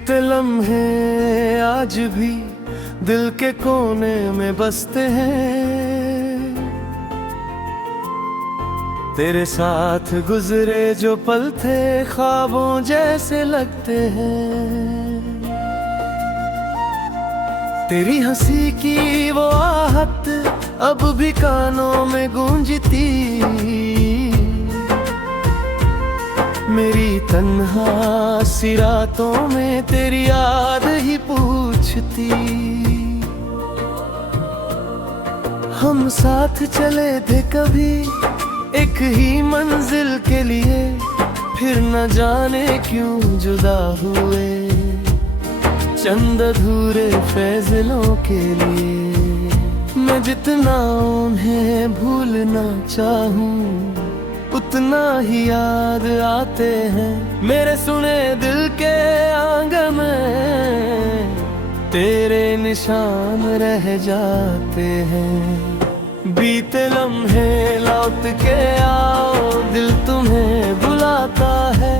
बीते लम्हे आज भी दिल के कोने में बसते हैं। तेरे साथ गुजरे जो पल थे ख्वाबों जैसे लगते हैं। तेरी हंसी की वो आहट अब भी कानों में गूंजती। मेरी तन्हा सी रातों में तेरी याद ही पूछती। हम साथ चले थे कभी एक ही मंजिल के लिए, फिर न जाने क्यों जुदा हुए चंद अधूरे फैसलों के लिए। मैं जितना उन्हें भूलना चाहूं उतना ही याद आते हैं। मेरे सुने दिल के आंगन में तेरे निशान रह जाते हैं। बीते लम्हे लौट के आओ, दिल तुम्हें बुलाता है।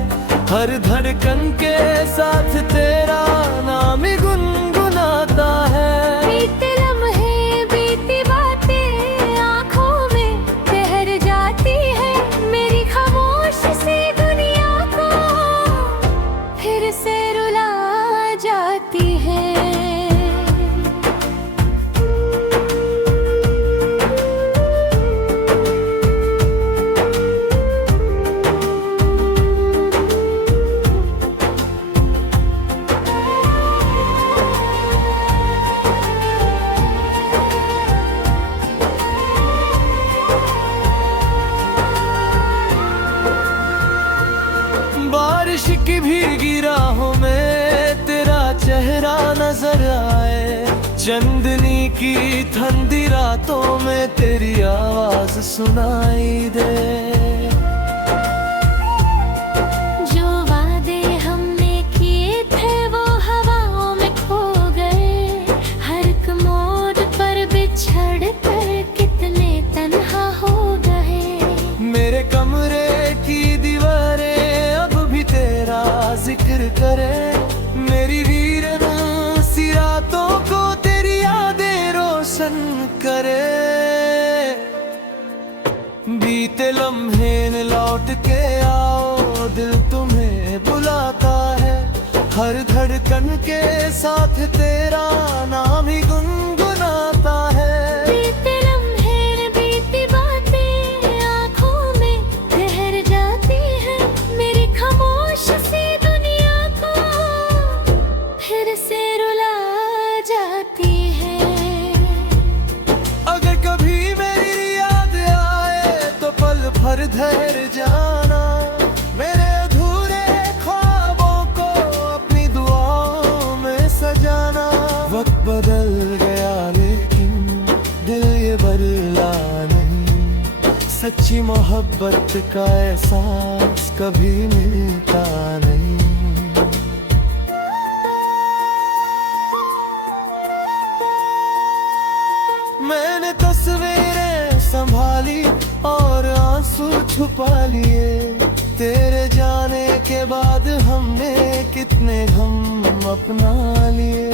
हर धड़कन के साथ तेरा नाम ही गुनगुनाता है। बीते लम्हे बीती बातें आँखों में ठहर जाती है। मेरी खामोश सी दुनिया को फिर से रुला जाती है। बारिश की भीगी राहों में तेरा चेहरा नजर आए। चंदनी की ठंडी रातों में तेरी आवाज सुनाई दे। जो वादे हमने किए थे वो हवाओं में खो गए। हर एक मोड़ पर बिछड़ कर कितने तन्हा हो गए। मेरे कमरे की दीवारें तेरा जिक्र करे। मेरी वीरना सी रातों को तेरी यादें रोशन करे। बीते लम्हे न लौट के आओ, दिल तुम्हें बुलाता है। हर धड़कन के साथ तेरा नाम ही गुनगुनाता है। भर धर जाना मेरे अधूरे ख्वाबों को अपनी दुआओं में सजाना। वक्त बदल गया लेकिन दिल ये बदला नहीं। सच्ची मोहब्बत का एहसास कभी मिलता नहीं। मैंने तस्वीरें संभाली और आंसू छुपा लिए। तेरे जाने के बाद हमने कितने गम अपना लिए।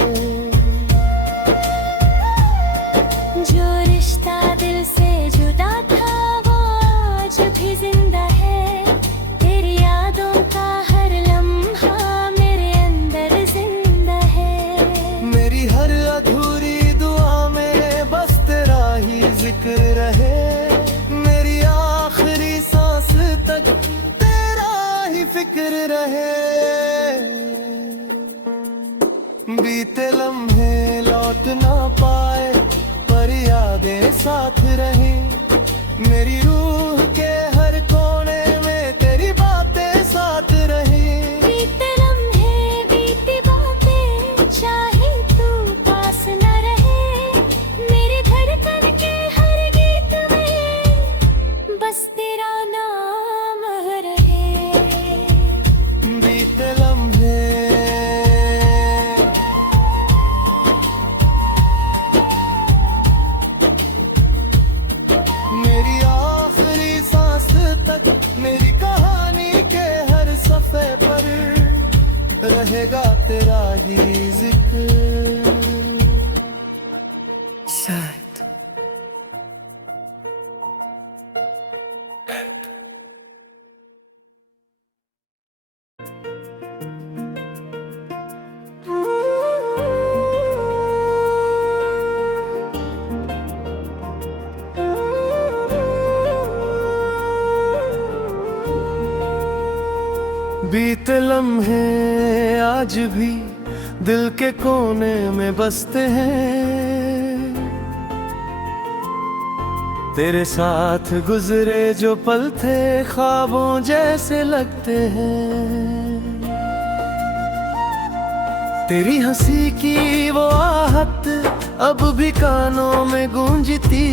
जो रिश्ता दिल से जुदा था वो आज भी जिंदा है। तेरी यादों का हर लम्हा मेरे अंदर जिंदा है। मेरी हर अधूरी दुआ में बस तेरा ही जिक्र रहे। मेरी आखिरी सांस तक तेरा ही फिक्र रहे। बीते लम्हे लौट ना पाए पर यादें साथ रहे। मेरी रूह के हर कोने में तेरी बातें साथ रही। बीते लम्हे बीती बातें चाहे तू पास न रहे। मेरी धड़कन के हर गीत में बस तेरा नाम रहे। बीते लम्हे मेरी आखिरी रहेगा तेरा ही जिक्र। शायद बीते लम्हे आज भी दिल के कोने में बसते हैं, तेरे साथ गुजरे जो पल थे ख्वाबों जैसे लगते हैं। तेरी हंसी की वो आहट अब भी कानों में गूंजती,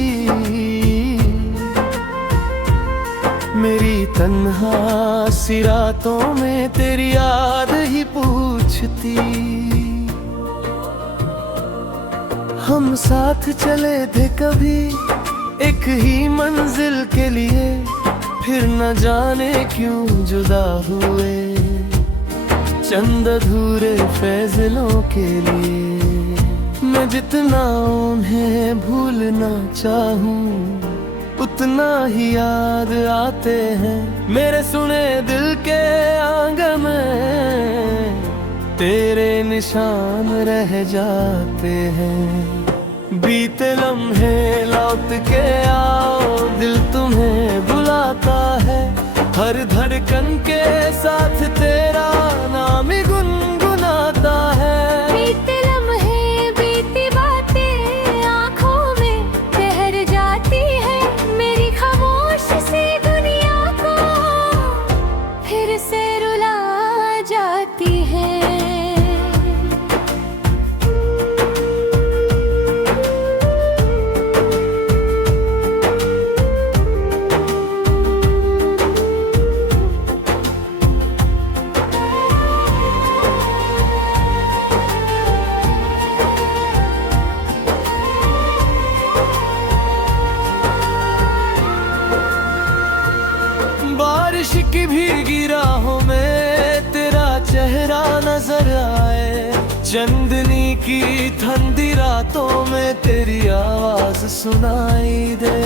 मेरी तन्हा सी रातों में तेरी याद ही पूछती। हम साथ चले थे कभी एक ही मंजिल के लिए, फिर न जाने क्यों जुदा हुए चंद अधूरे फैसलों के लिए। मैं जितना उन्हें भूलना चाहूं उतना ही याद आते हैं, मेरे सुने दिल के आंगन में तेरे निशान रह जाते हैं। बीते लम्हे लौट के आओ, दिल तुम्हें बुलाता है, हर धड़कन के साथ तेरा नाम ही गुनगुनाता है। बीते लम्हे बीती बातें आँखों में ठहर जाती है, मेरी खामोश सी दुनिया को फिर से रुला जाती है। बारिश की भीगी राहों में तेरा चेहरा नजर आए, चंदनी की ठंडी रातों में तेरी आवाज सुनाई दे।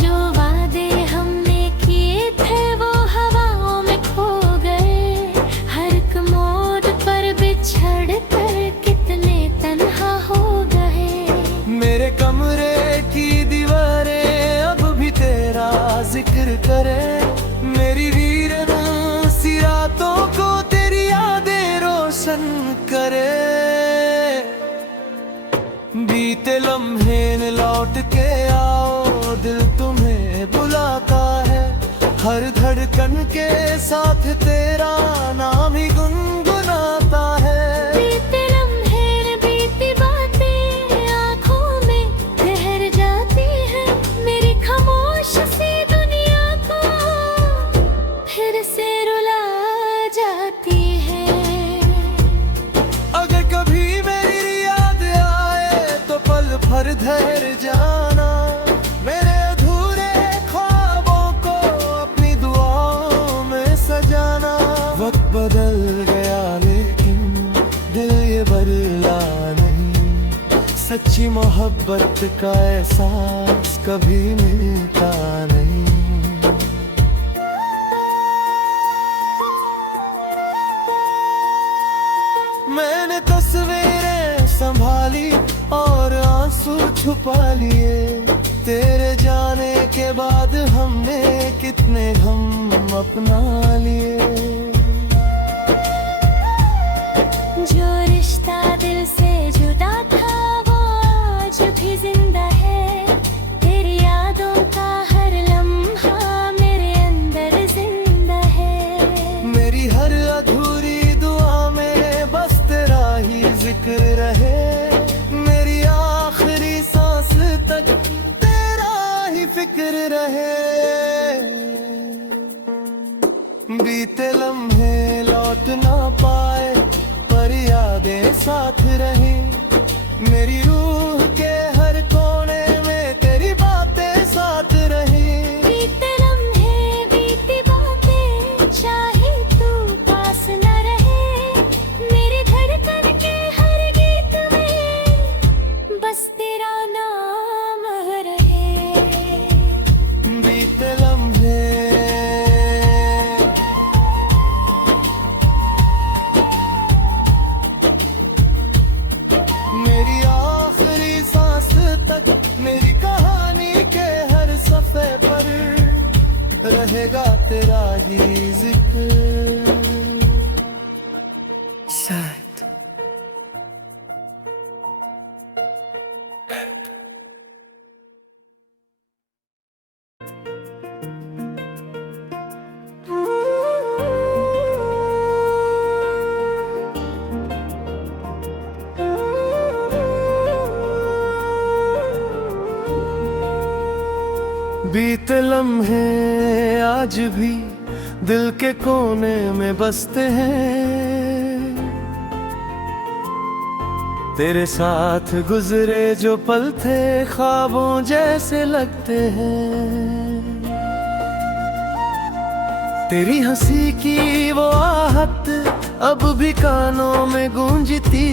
जो वादे हमने किए थे वो हवाओं में खो गए, हर एक मोड़ पर बिछड़ कर कितने तन्हा हो गए। मेरे कमरे की दीवारें तेरा जिक्र करे, मेरी वीरन सी रातों को तेरी यादें रोशन करे। बीते लम्हे न लौट के आओ, दिल तुम्हें बुलाता है, हर धड़कन के साथ तेरा नाम ही गुनगुनाता है। बीते लम्हे न बीती बातें आँखों में ठहर जाती है, मेरी खामोश सी दुनिया को फिर से रुला जाती है। अगर कभी मेरी याद आए तो पल भर ठहर जाना, मेरे अधूरे ख्वाबों को अपनी दुआओं में सजाना। वक्त बदल गया लेकिन दिल ये बदला नहीं, सच्ची मोहब्बत का एहसास कभी मिलता नहीं। मैंने तस्वीरें संभाली और आंसू छुपा लिए, तेरे जाने के बाद हमने कितने गम अपना लिए। जो रिश्ता दिल से जुदा था वो आज भी जिंदा है, तेरी यादों का हर लम्हा मेरे अंदर जिंदा है। मेरी हर अधूरी दुआ में बस तेरा ही जिक्र रहे, मेरी आखिरी सांस तक तेरा ही फिक्र रहे। बीते लम्हे लौट ना पाए पर यादें साथ रही, मेरी रूह के हर कोने में तेरी बातें साथ रही। बीते लम्हे बीती बातें चाहे तू बीते लम्हे आज भी दिल के कोने में बसते हैं, तेरे साथ गुजरे जो पल थे ख्वाबों जैसे लगते हैं। तेरी हंसी की वो आहट अब भी कानों में गूंजती,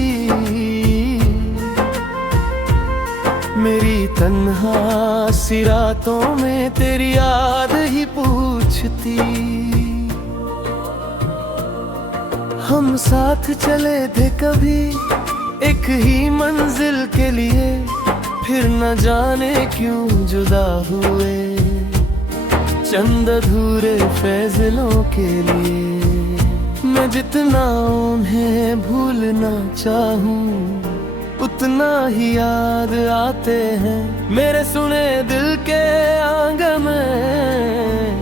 मेरी तन्हा सी रातों में तेरी याद ही पूछती। हम साथ चले थे कभी एक ही मंजिल के लिए, फिर न जाने क्यों जुदा हुए चंद अधूरे फैसलों के लिए। मैं जितना उन्हें भूलना चाहूं उतना ही याद आते हैं, मेरे सुने दिल के आंगन में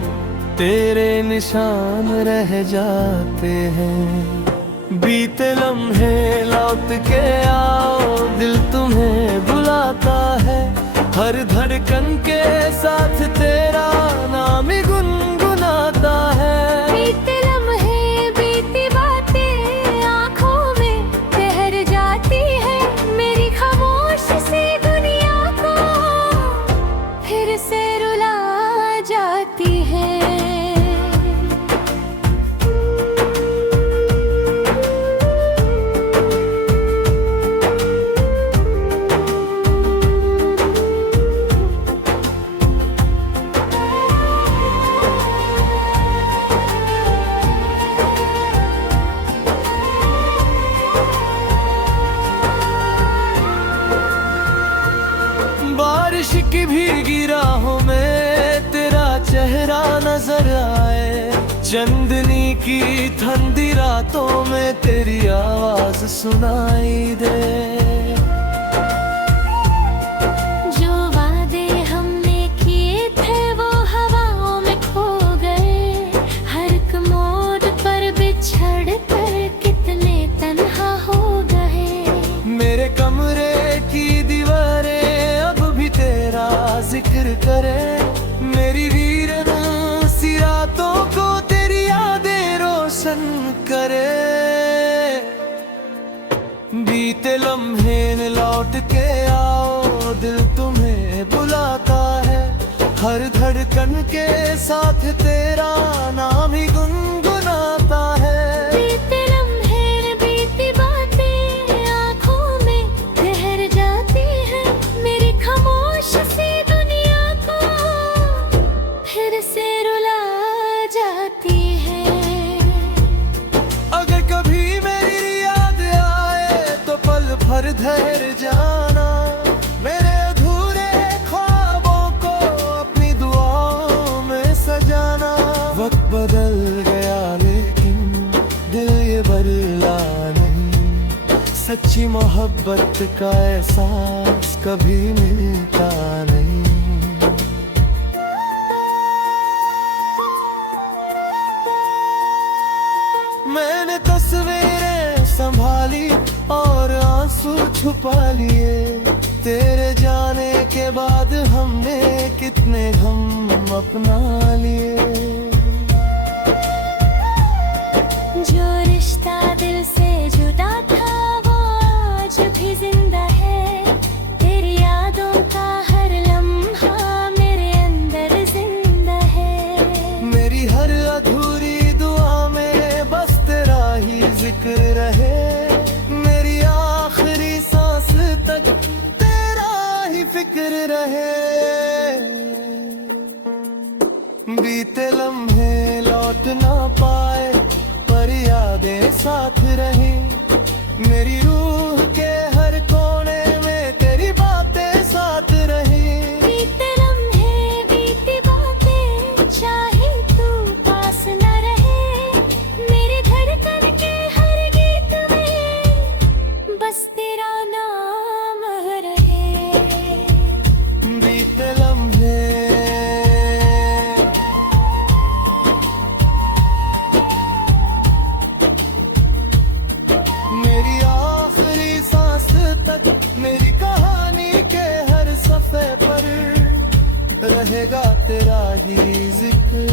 तेरे निशान रह जाते हैं। बीते लम्हे लौट के आओ, दिल तुम्हें बुलाता है, हर धड़कन के साथ तेरा नाम ही गुनगुनाता है। बीते लम्हे बीती बातें आँखों में ठहर जाती है, मेरी खामोश सी दुनिया को फिर से रुला जाती है। बारिश की भीगी राहों में तेरा चेहरा नजर आए, चंदनी की ठंडी रातों में तेरी आवाज सुनाई दे। जो वादे हमने किए थे वो हवाओं में खो गए, हर एक मोड़ पर बिछड़ कर कितने तन्हा हो गए। मेरे कमरे की दीवारें तेरा जिक्र करे, मेरी वीरना सी रातों को तेरी यादें रोशन करे। बीते लम्हे न लौट के आओ, दिल तुम्हें बुलाता है, हर धड़कन के साथ तेरा नाम ही गुनगुनाता है। बीते लम्हे बीती बातें आँखों में ठहर जाती है, मेरी खामोश सी दुनिया को फिर से रुला जाती है। अगर कभी मेरी याद आए तो पल भर ठहर जाना, मेरे अधूरे ख्वाबों को अपनी दुआओं में सजाना। वक्त बदल गया लेकिन दिल ये बदला नहीं, सच्ची मोहब्बत का एहसास कभी मिलता नहीं। मैंने तस्वीरें संभाली और आंसू छुपा लिए, तेरे जाने के बाद हमने कितने गम अपना लिए। जो रिश्ता दिल से जुदा था वो आज भी जिंदा है, तेरी यादों का हर लम्हा मेरे अंदर जिंदा है। मेरी हर अधूरी दुआ में बस तेरा ही जिक्र रहे, मेरी आखिरी सांस तक तेरा ही फिक्र रहे। बीते लम्हे लौट ना पाए पर यादें साथ रही, मेरी रूह के हर कोने में तेरी बातें साथ रही। बीते लम्हे बीती बातें चाहे तू पास न रहे, मेरी धड़कन के हर गीत में बस तेरा नाम रहे। बीते लम्हे मेरी आखिरी सांस तक, मेरी कहानी के हर सफ़े पर रहेगा तेरा ही जिक्र।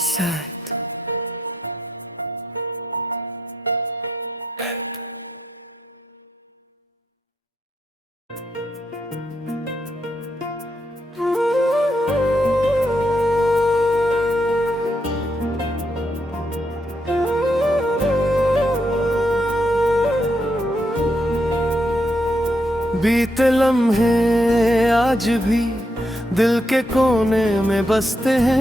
शायद बीते लम्हे आज भी दिल के कोने में बसते हैं,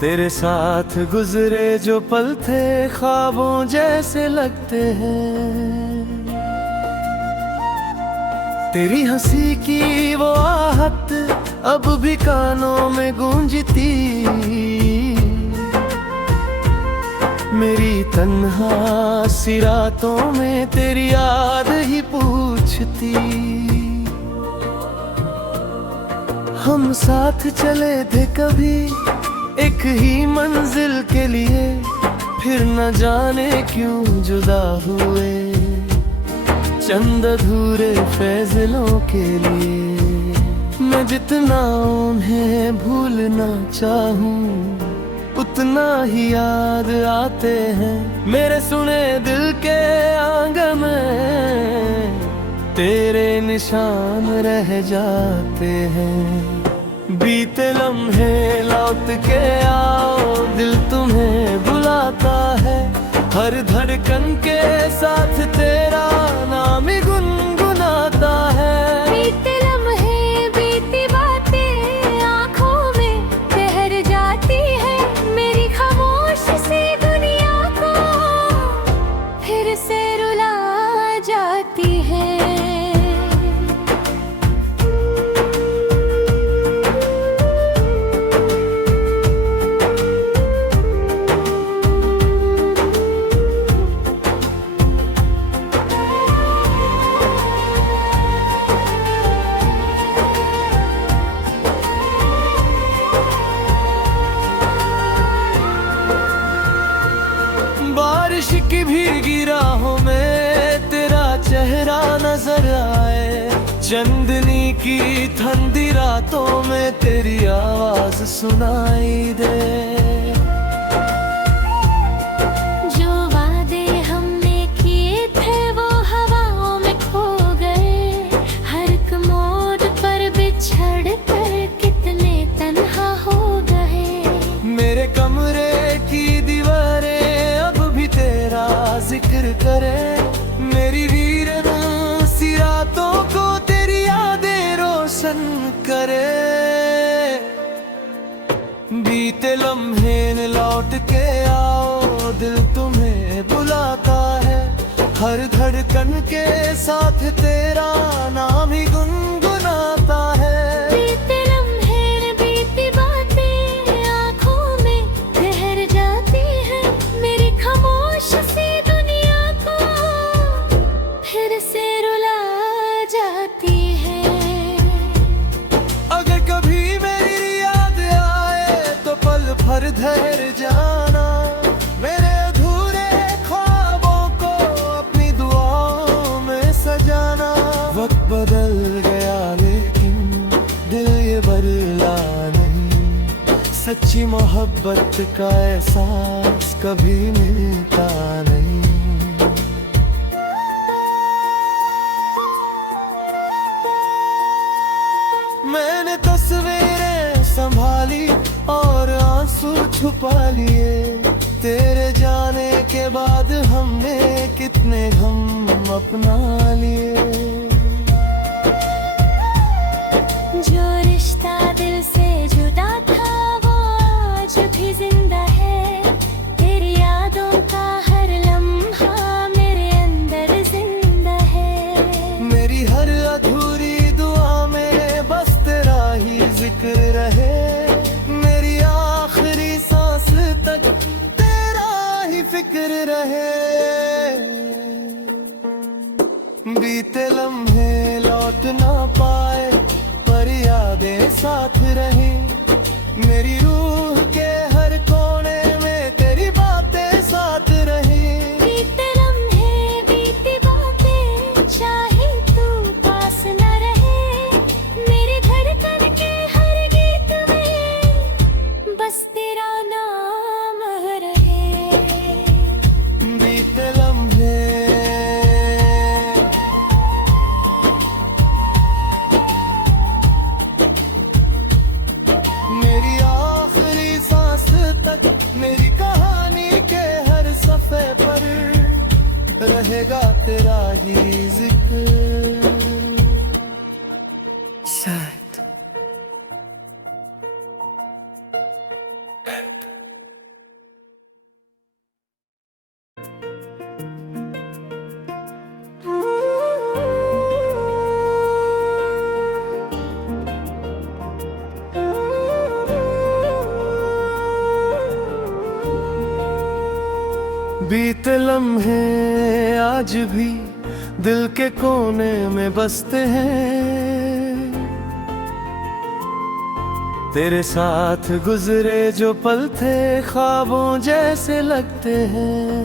तेरे साथ गुजरे जो पल थे ख्वाबों जैसे लगते हैं। तेरी हंसी की वो आहट अब भी कानों में गूंजती, मेरी तन्हा सी रातों में तेरी याद ही पूछती। हम साथ चले थे कभी एक ही मंजिल के लिए, फिर न जाने क्यों जुदा हुए चंद अधूरे फैसलों के लिए। मैं जितना उन्हें भूलना चाहूं उतना ही याद आते हैं, मेरे सुने दिल के आंगन में तेरे निशान रह जाते हैं। बीते लम्हे लौट के आओ, दिल तुम्हें बुलाता है, हर धड़कन के साथ तेरा नाम ही गुनगुनाता है। बीते लम्हे बीती बातें आँखों में ठहर जाती है, मेरी खामोश सी दुनिया को फिर से रुला जाती है। बारिश की भीगी राहों में तेरा चेहरा नजर आए, चंदनी की ठंडी रातों में तेरी आवाज सुनाई दे। जो वादे हमने किए थे वो हवाओं में खो गए, हर एक मोड़ पर बिछड़ कर कितने तन्हा हो गए। मेरे कमरे की दीवारें तेरा जिक्र करे, मेरी वीरना सी रातों को तेरी यादें रोशन करे। बीते लम्हे न लौट के आओ, दिल तुम्हें बुलाता है, हर धड़कन के साथ तेरा नाम ही गुनगुनाता है। बीते लम्हे बीती बातें आँखों में ठहर जाती है, मेरी खामोश सी दुनिया को फिर से रुला जाती है। अगर कभी मेरी याद आए तो पल भर ठहर जाना, मेरे अधूरे ख्वाबों को अपनी दुआओं में सजाना। वक्त बदल गया लेकिन दिल ये बदला नहीं, सच्ची मोहब्बत का एहसास कभी मिलता नहीं। मैंने तस्वीरें संभाली और आंसू छुपा लिए, तेरे जाने के बाद हमने कितने गम अपना लिए। जो रिश्ता दिल से जुदा था वो आज भी जिंदा है, तेरी यादों का हर लम्हा मेरे अंदर जिंदा है। मेरी हर अधूरी दुआ में बस तेरा ही जिक्र रहे, मेरी आखिरी सांस तक तेरा ही फिक्र रहे। बीते लम्हे लौट ना पाए पर यादें साथ रहे, मेरी रूह के हर कोने में तेरी बातें साथ रही। बीते लम्हे बीती बातें चाहे तू रहेगा तेरा ही जिक्र। Sad. बीते लम्हे आज भी दिल के कोने में बसते हैं, तेरे साथ गुजरे जो पल थे ख्वाबों जैसे लगते हैं।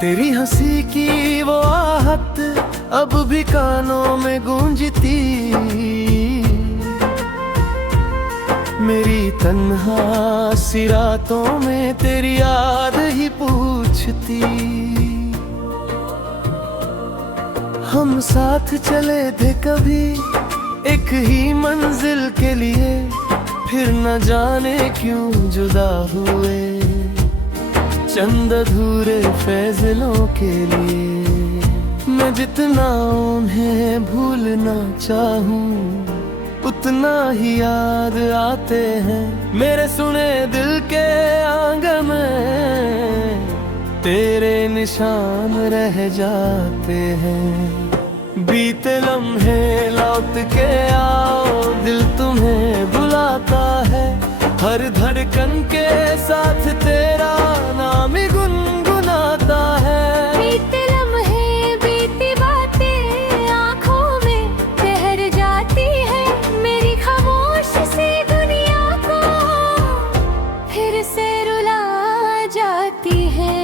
तेरी हंसी की वो आहट अब भी कानों में गूंजती, मेरी तन्हा सी रातों में तेरी याद ही पूछती। हम साथ चले थे कभी एक ही मंजिल के लिए, फिर न जाने क्यों जुदा हुए चंद अधूरे फैसलों के लिए। मैं जितना उन्हें भूलना चाहूं उतना ही याद आते हैं, मेरे सुने दिल के आंगन में तेरे निशान रह जाते हैं। बीते लम्हे लौट के आओ, दिल तुम्हें बुलाता है, हर धड़कन के साथ तेरा नाम ही गुनगुनाता है। बीते लम्हे बीती बातें आँखों में ठहर जाती है, मेरी खामोश सी दुनिया को फिर से रुला जाती है।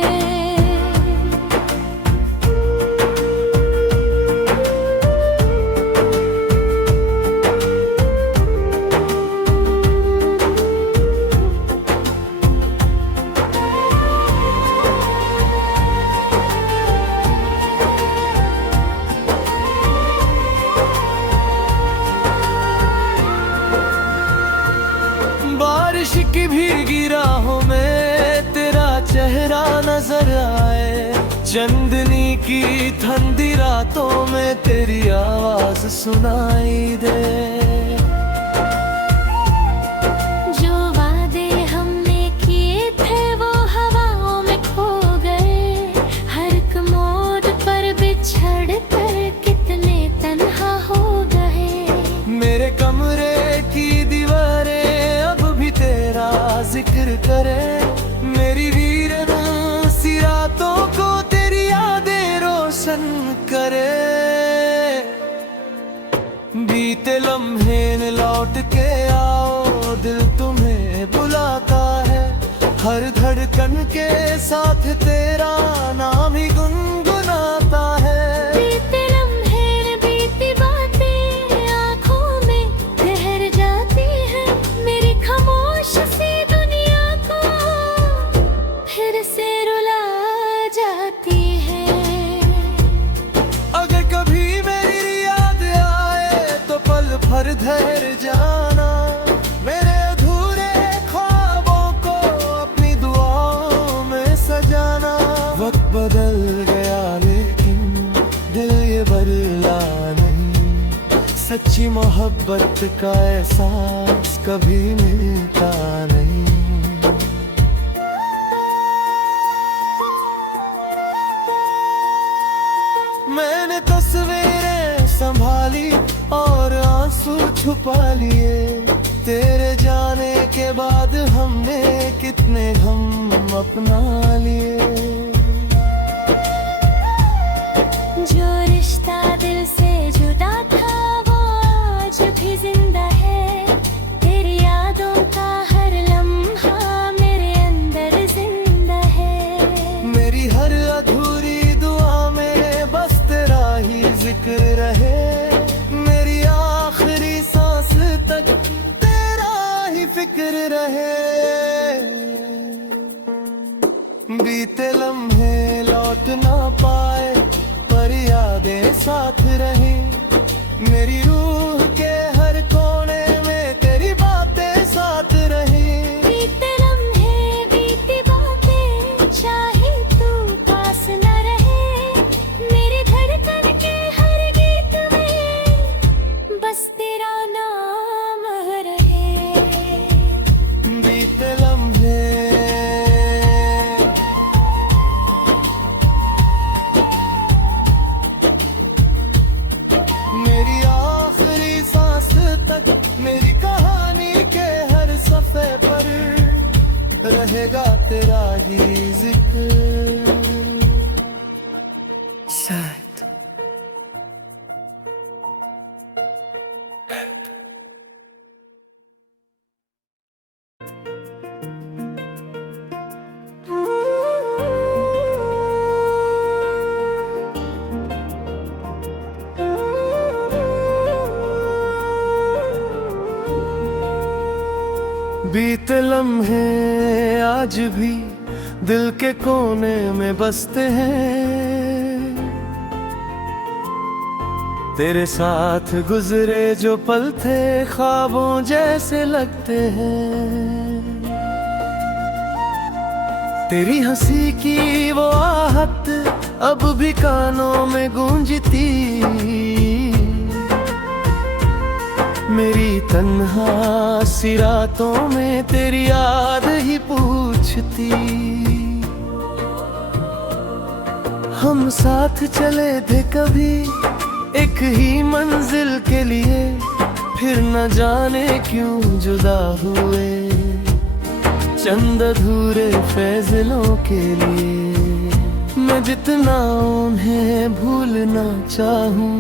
बारिश की भीगी राहों में तेरा चेहरा नजर आए, चंदनी की ठंडी रातों में तेरी आवाज सुनाई दे। जो वादे हमने किए थे वो हवाओं में खो गए, हर एक मोड़ पर बिछड़ कर कितने तन्हा हो गए। मेरे कमरे की दीवारें तेरा जिक्र करे, मेरी वीरन सी रातों को तेरी यादें रोशन करे। बीते लम्हे न लौट के आओ, दिल तुम्हें बुलाता है, हर धड़कन के साथ तेरा नाम ही गुनगुनाता है। बीते लम्हे बीती बातें आँखों में ठहर जाती है, मेरी खामोश सी दुनिया को फिर से रुला जाती है। अगर कभी मेरी याद आए तो पल भर ठहर जाना, मेरे अधूरे ख्वाबों को अपनी दुआओं में सजाना। वक्त बदल गया लेकिन दिल ये बदला नहीं, सच्ची मोहब्बत का एहसास कभी मिलता नहीं। मैंने तस्वीरें संभाली और आंसू छुपा लिए, तेरे जाने के बाद हमने कितने गम अपना लिए। जो रिश्ता दिल से जुदा था वो आज भी जिंदा है, तेरी यादों का हर लम्हा मेरे अंदर जिंदा है। मेरी हर अधूरी दुआ में बस तेरा ही जिक्र रहे, मेरी आखिरी सांस तक तेरा ही फिक्र रहे। बीते लम्हे लौट ना पाए पर यादें साथ रही, मेरी रूह के हर कोने में तेरी बातें साथ रही। बीते लम्हे बीती बातें चाहे रहेगा तेरा ही जिक्र। Certo. बीते लम्हे आज भी दिल के कोने में बसते हैं, तेरे साथ गुजरे जो पल थे ख्वाबों जैसे लगते हैं। तेरी हंसी की वो आहट अब भी कानों में गूंजती, मेरी तन्हा सी रातों में तेरी याद ही पूछती। हम साथ चले थे कभी एक ही मंजिल के लिए, फिर न जाने क्यों जुदा हुए चंद अधूरे फैसलों के लिए। मैं जितना उन्हें भूलना चाहूं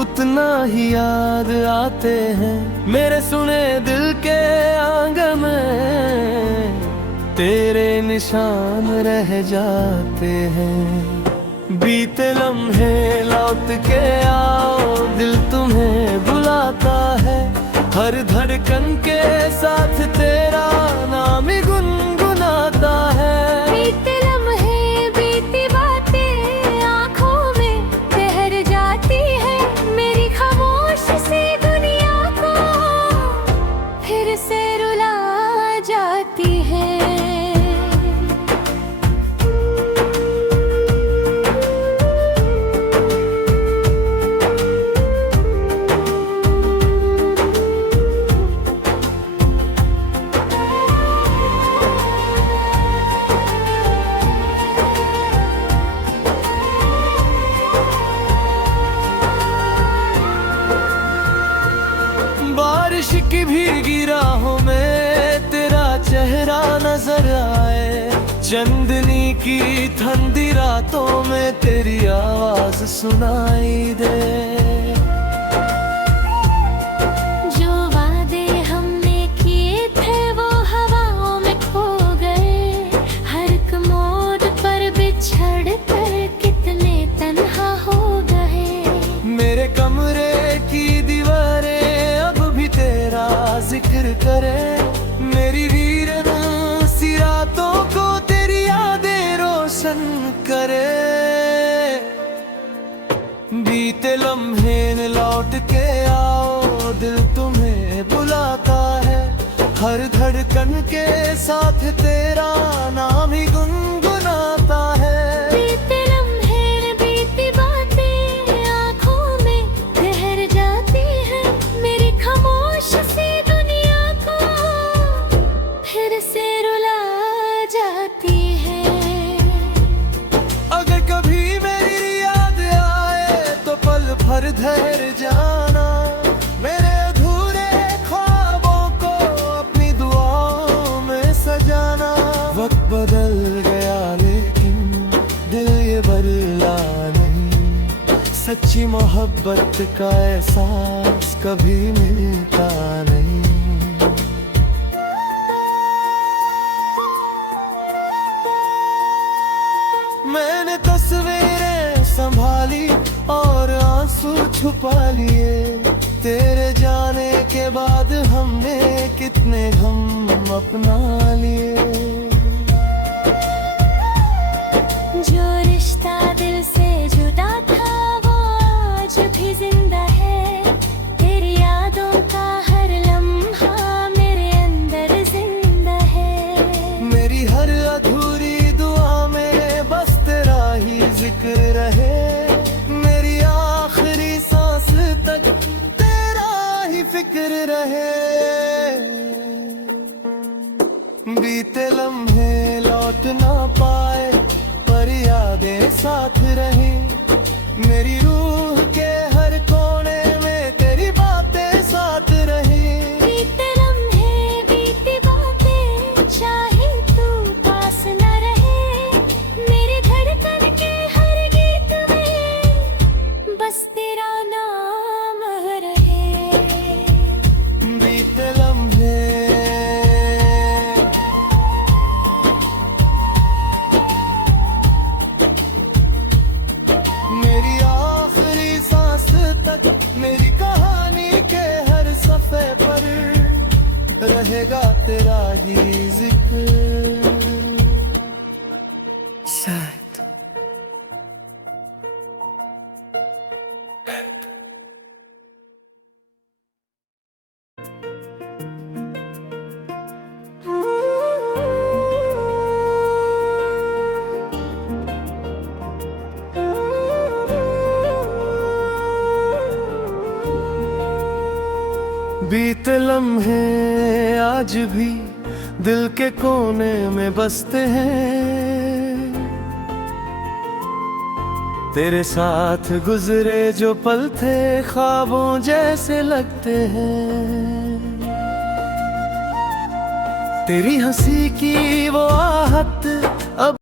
उतना ही याद आते हैं, मेरे सुने दिल के आंगन में तेरे निशान रह जाते हैं। बीते लम्हे लौट के आओ, दिल तुम्हें बुलाता है, हर धड़कन के साथ तेरा नाम ही गुनगुनाता है। बीते लम्हे बीती बातें आँखों में ठहर जाती है, मेरी खामोश सी दुनिया को फिर से रुला जाती है। बारिश की भीगी राहों में तेरा चेहरा नजर आए, चंदनी की ठंडी रातों में तेरी आवाज सुनाई दे। जो वादे हमने किए थे वो हवाओं में खो गए, हर एक मोड़ पर बिछड़ कर कितने तन्हा हो गए। मेरे कमरे की दीवारें तेरा जिक्र करे, मेरी वीरना सी रातों को तेरी यादें रोशन करे। बीते लम्हे न लौट के आओ, दिल तुम्हें बुलाता है, हर धड़कन के साथ तेरा नाम ही गुनगुनाता है। बीते लम्हे बीती बातें आँखों में ठहर जाती है, मेरी खामोश सी दुनिया को फिर से रुला जाती है। अगर कभी मेरी याद आए तो पल भर ठहर जाना, मेरे अधूरे ख्वाबों को अपनी दुआओं में सजाना। वक्त बदल गया लेकिन दिल ये बदला नहीं, सच्ची मोहब्बत का एहसास कभी मिलता नहीं। मैंने तस्वीरें संभाली और आंसू छुपा लिए, तेरे जाने के बाद हमने कितने गम अपना लिए। जो रिश्ता दिल से जुदा था वो आज भी जिंदा है, तेरी यादों का हर लम्हा मेरे अंदर जिंदा है। मेरी हर अधूरी दुआ में बस तेरा ही जिक्र रहे, मेरी आखिरी सांस तक तेरा ही फिक्र रहे। बीते लम्हे लौट ना पाए पर यादें साथ रही, मेरी रूह के हर कोने में तेरी बातें साथ रही। बीते लम्हे बीती बातें चाहे रहेगा तेरा ही जिक्र। Certo. बीते लम्हे आज भी दिल के कोने में बसते हैं, तेरे साथ गुजरे जो पल थे ख्वाबों जैसे लगते हैं। तेरी हंसी की वो आहट अब